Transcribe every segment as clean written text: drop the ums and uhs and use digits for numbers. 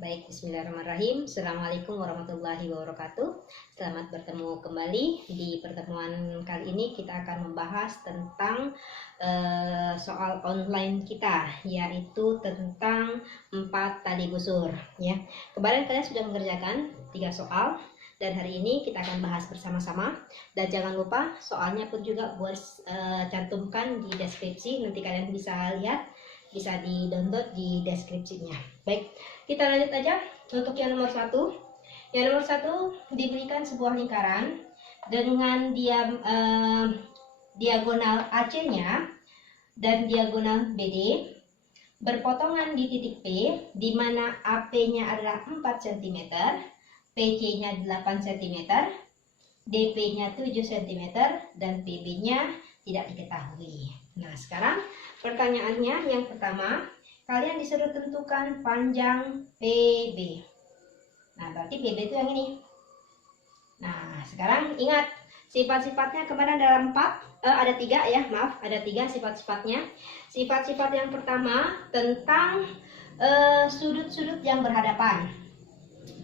Baik, bismillahirrahmanirrahim. Assalamualaikum warahmatullahi wabarakatuh. Selamat bertemu kembali. Di pertemuan kali ini kita akan membahas tentang soal online kita, yaitu tentang 4 tali busur. Ya, kemarin kalian sudah mengerjakan 3 soal, dan hari ini kita akan bahas bersama-sama. Dan jangan lupa soalnya pun juga buat cantumkan di deskripsi, nanti kalian bisa lihat, bisa di-download di deskripsinya. Baik, kita lanjut aja untuk yang nomor 1. Yang nomor 1 diberikan sebuah lingkaran dengan diagonal AC-nya dan diagonal BD berpotongan di titik P, di mana AP-nya adalah 4 cm, PC-nya 8 cm, DP-nya 7 cm, dan PB-nya tidak diketahui. Nah, sekarang pertanyaannya yang pertama, kalian disuruh tentukan panjang PB. Nah, berarti PB itu yang ini. Nah, sekarang ingat sifat-sifatnya kemarin ada 3 ya, maaf, ada 3 sifat-sifatnya. Sifat-sifat yang pertama tentang sudut-sudut yang berhadapan.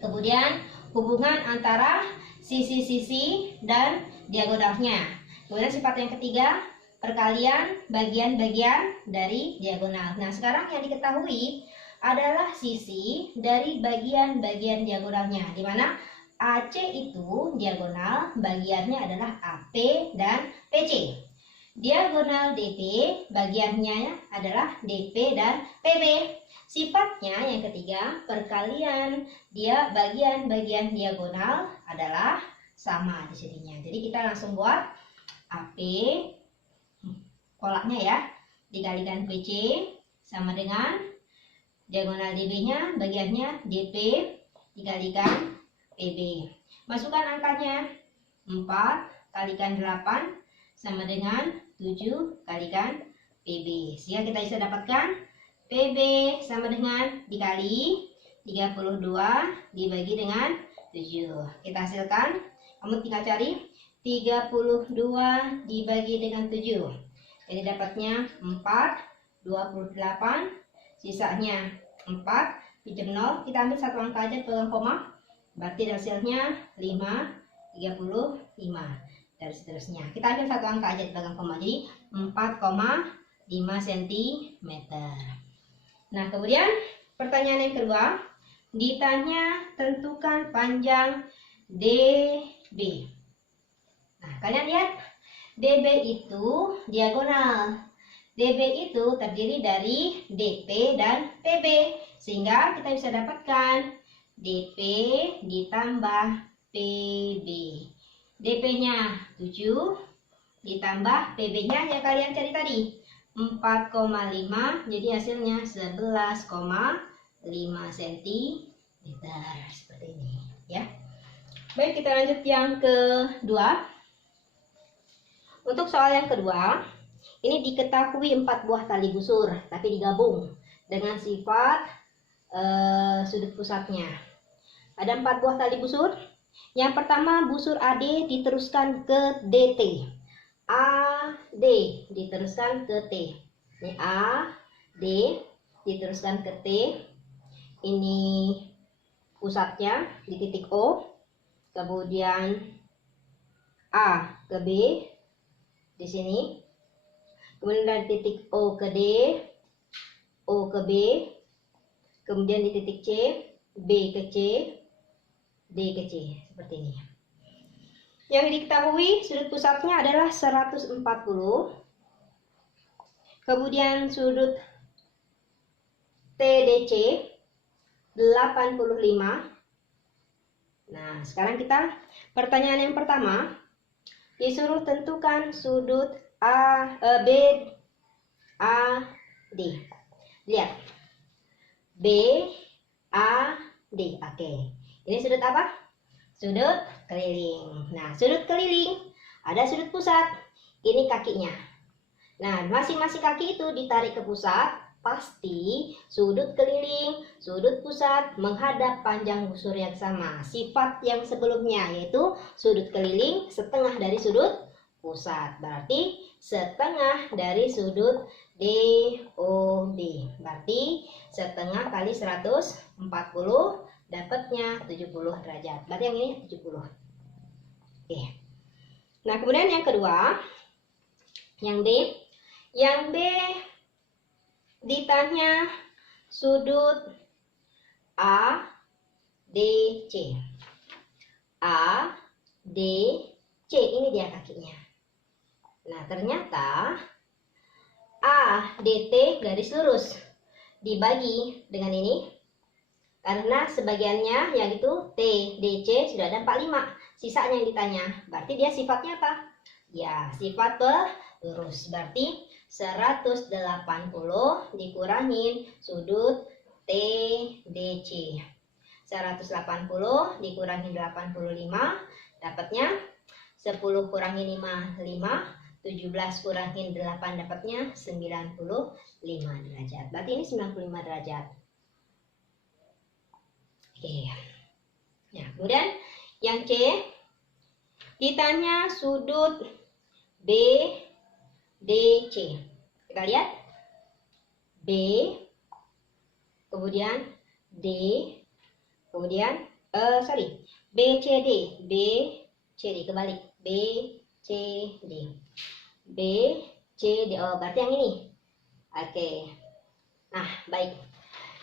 Kemudian hubungan antara sisi-sisi dan diagonalnya. Kemudian sifat yang ketiga, perkalian bagian-bagian dari diagonal. Nah, sekarang yang diketahui adalah sisi dari bagian-bagian diagonalnya, di mana AC itu diagonal, bagiannya adalah AP dan PC. Diagonal DP, bagiannya adalah DP dan PB. Sifatnya yang ketiga, perkalian dia bagian-bagian diagonal adalah sama di sininya. Jadi kita langsung buat AP kolaknya ya, dikalikan PC sama dengan diagonal DB-nya, bagiannya DP dikalikan PB. Masukkan angkanya, 4 kalikan 8 sama dengan 7 kalikan PB. Sehingga kita bisa dapatkan PB sama dengan dikali 32 dibagi dengan 7. Kita hasilkan, kamu tinggal cari 32 dibagi dengan 7. Jadi dapatnya 4, 28, sisanya 4, pinjam 0, kita ambil satu angka aja pegang koma, berarti hasilnya 5, 35, dan seterusnya. Kita ambil satu angka aja pegang koma, jadi 4,5 cm. Nah, kemudian pertanyaan yang kedua, ditanya tentukan panjang DB. Nah, kalian lihat, DB itu diagonal. DB itu terdiri dari DP dan PB. Sehingga kita bisa dapatkan DP ditambah PB. DP-nya 7 ditambah PB-nya yang kalian cari tadi, 4,5. Jadi hasilnya 11,5 cm. Seperti ini ya. Baik, kita lanjut yang kedua. Untuk soal yang kedua, ini diketahui 4 buah tali busur, tapi digabung dengan sifat sudut pusatnya. Ada 4 buah tali busur. Yang pertama, busur AD diteruskan ke DT. AD diteruskan ke T. Ini AD diteruskan ke T. Ini pusatnya di titik O. Kemudian A ke B di sini. Kemudian dari titik O ke D, O ke B, kemudian di titik C, B ke C, D ke C, seperti ini. Yang diketahui sudut pusatnya adalah 140. Kemudian sudut TDC 85. Nah, sekarang kita pertanyaan yang pertama, disuruh tentukan sudut B A D. Lihat, B A D. Oke, ini sudut apa? Sudut keliling. Nah, sudut keliling ada sudut pusat. Ini kakinya. Nah, masing-masing kaki itu ditarik ke pusat. Pasti sudut keliling, sudut pusat menghadap panjang busur yang sama. Sifat yang sebelumnya yaitu sudut keliling setengah dari sudut pusat. Berarti setengah dari sudut DOB. Berarti setengah kali 140 dapatnya 70 derajat. Berarti yang ini 70. Oke. Nah, kemudian yang kedua, yang B. Yang B ditanya sudut ADC. ADC ini dia kakinya. Nah, ternyata ADT garis lurus dibagi dengan ini. Karena sebagiannya yaitu TDC sudah ada 45. Sisanya yang ditanya. Berarti dia sifatnya apa? Ya, sifat pelurus. Berarti 180 dikurangin sudut TDC. 180 dikurangin 85 dapatnya 10 kurangin 5, 5. 17 kurangin 8 dapatnya 95 derajat. Berarti ini 95 derajat. Oke. Nah, kemudian yang C ditanya sudut BDC. Kita lihat B, kemudian D, kemudian BCD, BCD kebalik BCD, BCD. Oh, berarti yang ini. Oke. Nah, baik.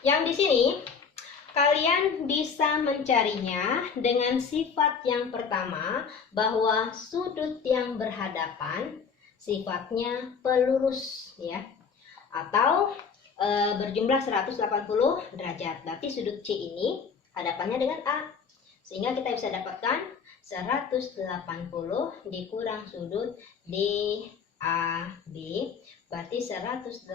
Yang di sini kalian bisa mencarinya dengan sifat yang pertama, bahwa sudut yang berhadapan sifatnya pelurus, ya, atau berjumlah 180 derajat. Berarti sudut C ini hadapannya dengan A, sehingga kita bisa dapatkan 180 dikurang sudut DAB, berarti 180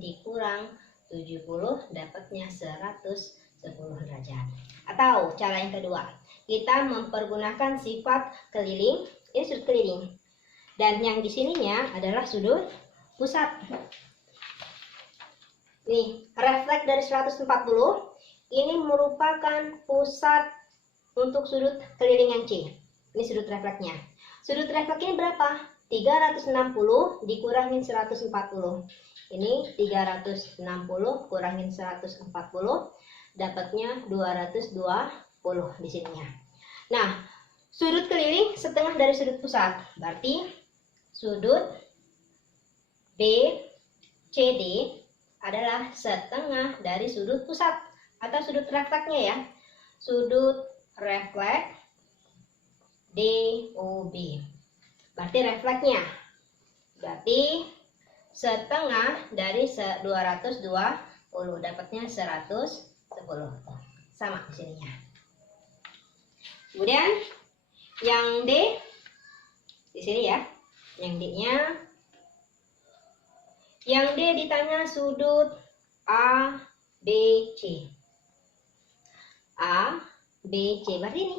dikurang 70 dapatnya 110 derajat. Atau cara yang kedua, kita mempergunakan sifat keliling. Ini sudut keliling, dan yang di sininya adalah sudut pusat. Nih, refleks dari 140 ini merupakan pusat untuk sudut keliling yang C. Ini sudut refleksnya. Sudut refleks ini berapa? 360 dikurangin 140. Ini 360 kurangin 140 dapatnya 220 di sininya. Nah, sudut keliling setengah dari sudut pusat. Berarti sudut BCD adalah setengah dari sudut pusat atau sudut refleksnya, ya. Sudut refleks DOB. Berarti refleksnya. Berarti setengah dari 220 dapatnya 110. Sama di sininya. Kemudian yang D di sini, ya. Yang D-nya, yang D ditanya sudut ABC. ABC berarti ini.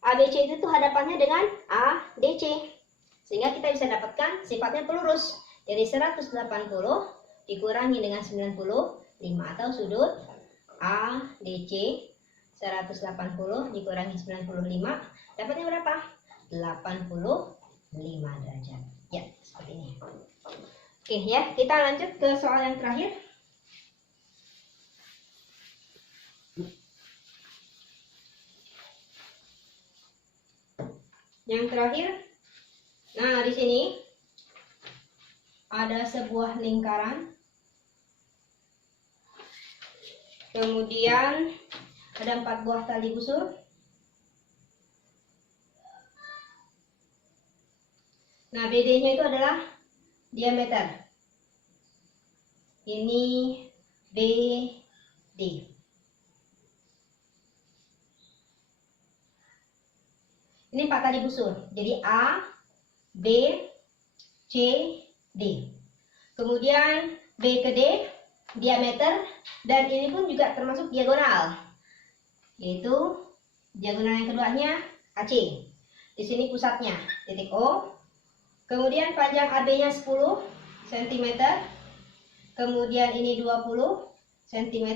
ABC itu tuh hadapannya dengan ADC. Sehingga kita bisa dapatkan sifatnya pelurus. Jadi 180 dikurangi dengan 95 atau sudut ADC 180 dikurangi 95 dapatnya berapa? 85 derajat. Ya, seperti ini. Oke, ya, kita lanjut ke soal yang terakhir. Yang terakhir, nah di sini ada sebuah lingkaran, kemudian ada 4 buah tali busur. Nah, BD-nya itu adalah diameter. Ini BD. Ini 4 tali busur. Jadi A, B, C, D. Kemudian B ke D, diameter, dan ini pun juga termasuk diagonal. Yaitu diagonal yang keduanya AC. Di sini pusatnya titik O. Kemudian panjang AB-nya 10 cm. Kemudian ini 20 cm,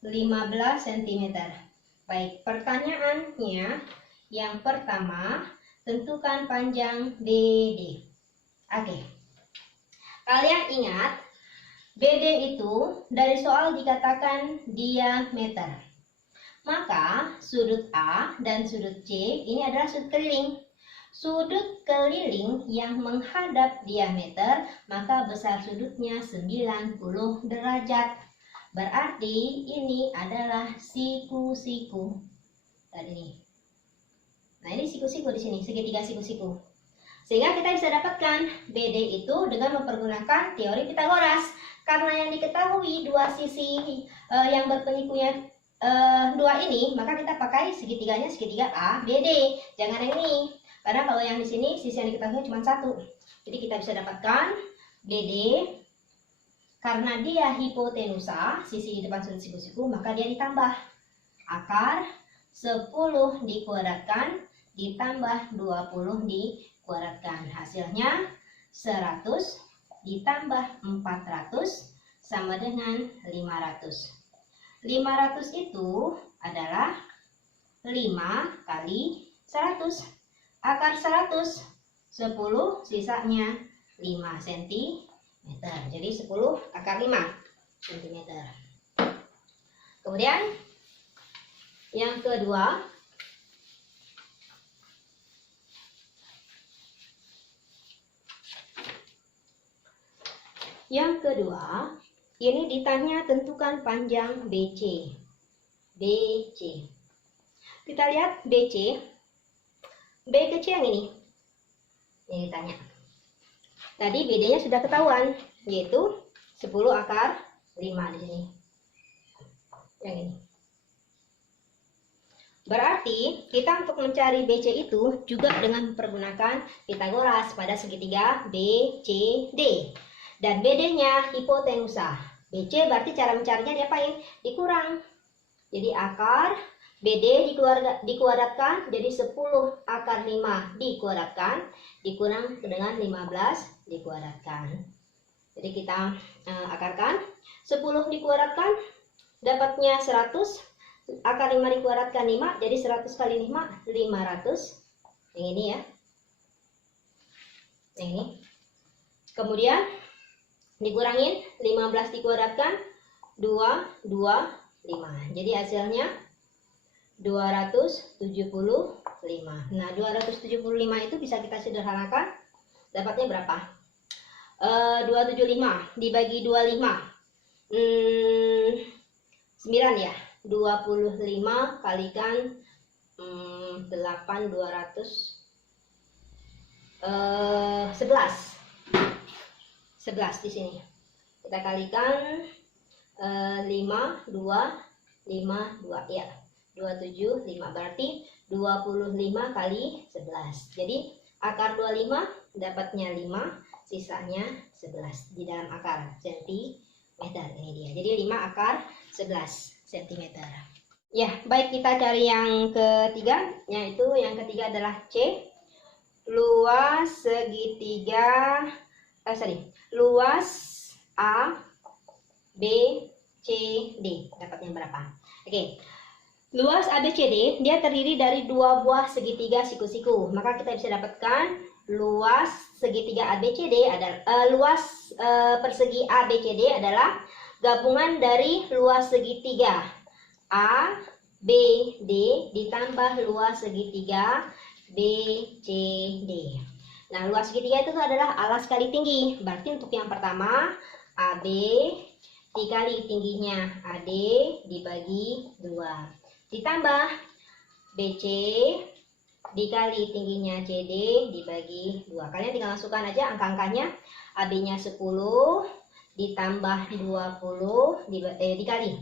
15 cm. Baik, pertanyaannya yang pertama, tentukan panjang BD. Oke. Kalian ingat, BD itu dari soal dikatakan diameter. Maka sudut A dan sudut C ini adalah sudut keliling. Sudut keliling yang menghadap diameter, maka besar sudutnya 90 derajat. Berarti ini adalah siku-siku. Tadi nih. Nah, ini siku-siku di sini, segitiga siku-siku. Sehingga kita bisa dapatkan BD itu dengan mempergunakan teori Pitagoras. Karena yang diketahui dua sisi yang berpenyikunya dua ini, maka kita pakai segitiganya segitiga ABD. Jangan yang ini. Karena kalau yang di sini sisi yang diketahui cuma satu. Jadi kita bisa dapatkan BD karena dia hipotenusa, sisi di depan sudut siku-siku, maka dia ditambah akar 10 dikuadratkan ditambah 20 dikuadratkan. Hasilnya 100 ditambah 400 sama dengan 500. 500 itu adalah 5 kali 100. Akar 100, 10 sisanya 5 cm. Jadi 10 akar 5 cm. Kemudian yang kedua, ini ditanya tentukan panjang BC. BC. Kita lihat BC. B ke C yang ini. Ini ditanya. Tadi BD-nya sudah ketahuan, yaitu 10 akar 5 di sini. Yang ini. Berarti kita untuk mencari BC itu juga dengan mempergunakan Pitagoras pada segitiga BCD. Dan BD-nya hipotenusa. BC berarti cara mencarinya diapain? Dikurang. Jadi akar BD dikuadratkan jadi 10 akar 5 dikuadratkan dikurang dengan 15 dikuadratkan. Jadi kita akarkan 10 dikuadratkan dapatnya 100, akar 5 dikuadratkan 5 jadi 100 kali 5 500. Yang ini ya. Yang ini. Kemudian dikurangin 15 dikuadratkan 2 5. Jadi hasilnya 275. Nah, 275 itu bisa kita sederhanakan. Dapatnya berapa? 275 dibagi 25. 9 ya. 25 kalikan 8 200 11 di sini. Kita kalikan 5 2 5 2 ya. 275 berarti 25 kali 11. Jadi akar 25 dapatnya 5, sisanya 11 di dalam akar centimeter. Ini dia. Jadi 5 akar 11 cm. Ya, baik, kita cari yang ketiga, yaitu yang ketiga adalah C. Luas segitiga luas A B C D dapatnya berapa? Oke. Luas ABCD dia terdiri dari dua buah segitiga siku-siku. Maka kita bisa dapatkan luas segitiga ABCD adalah luas persegi ABCD adalah gabungan dari luas segitiga A B D ditambah luas segitiga B C D. Nah, luas segitiga itu adalah alas kali tinggi. Berarti untuk yang pertama AB dikali tingginya AD dibagi 2. Ditambah BC dikali tingginya CD dibagi 2. Kalian tinggal masukkan aja angka-angkanya. AB-nya 10 ditambah 20 dikali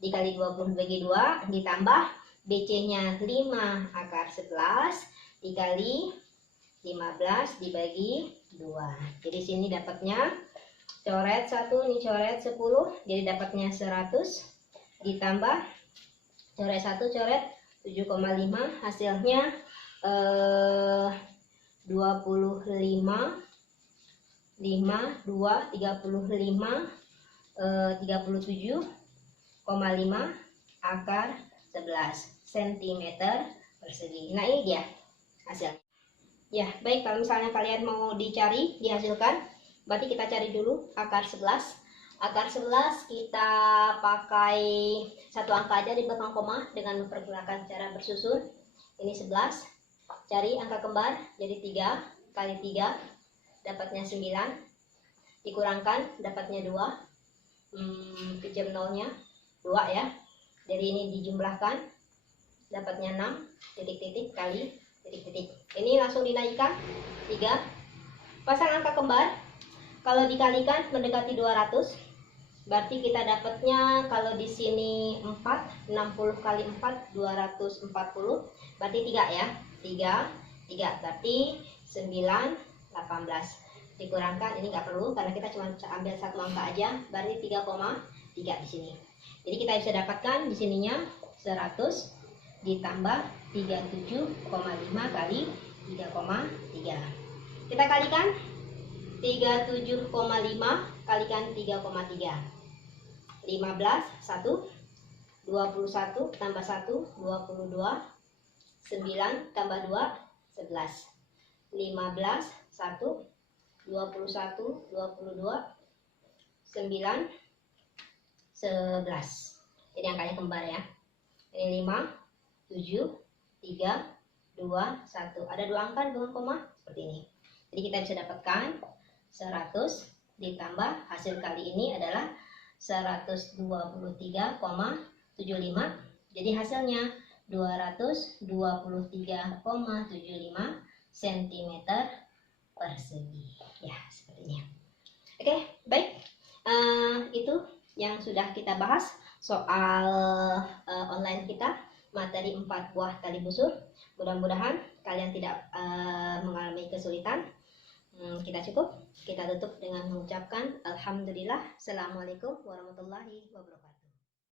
20 dibagi 2 ditambah BC-nya 5 akar 11 dikali 15 dibagi 2. Jadi sini dapatnya coret 1, ini coret 10, jadi dapatnya 100 ditambah coret 1 coret 7,5, hasilnya 25 5 2 35 37,5 akar 11 cm persegi. Nah, ini dia hasilnya. Ya, baik, kalau misalnya kalian mau dicari, dihasilkan, berarti kita cari dulu akar 11. Akar 11 kita pakai satu angka aja di belakang koma dengan mempergunakan cara bersusun. Ini 11. Cari angka kembar, jadi 3 kali 3 dapatnya 9. Dikurangkan dapatnya 2. Kejam nolnya 2 ya. Jadi ini dijumlahkan dapatnya 6 titik-titik kali titik-titik. Ini langsung dinaikkan 3. Pasang angka kembar. Kalau dikalikan mendekati 200. Berarti kita dapatnya kalau di sini 4, 60 kali 4 240. Berarti 3 ya. 3 berarti 9 18. Dikurangkan ini nggak perlu karena kita cuma ambil satu angka aja, berarti 3,3 di sini. Jadi kita bisa dapatkan di sininya 100 ditambah 37,5 kali 3,3. Kita kalikan 37,5 kalikan 3,3. 15 1 21 tambah 1 22. 9 tambah 2 11. 15 1 21 22 9 11. Jadi angkanya kembar ya. Ini 5 7 3 2 1. Ada dua angka dengan koma seperti ini. Jadi kita bisa dapatkan 100 ditambah hasil kali ini adalah 123,75. Jadi hasilnya 223,75 cm persegi. Ya, sepertinya. Oke, baik. Itu yang sudah kita bahas soal online kita, materi 4 buah tali busur. Mudah-mudahan kalian tidak mengalami kesulitan. Kita cukup, kita tutup dengan mengucapkan Alhamdulillah. Assalamualaikum warahmatullahi wabarakatuh.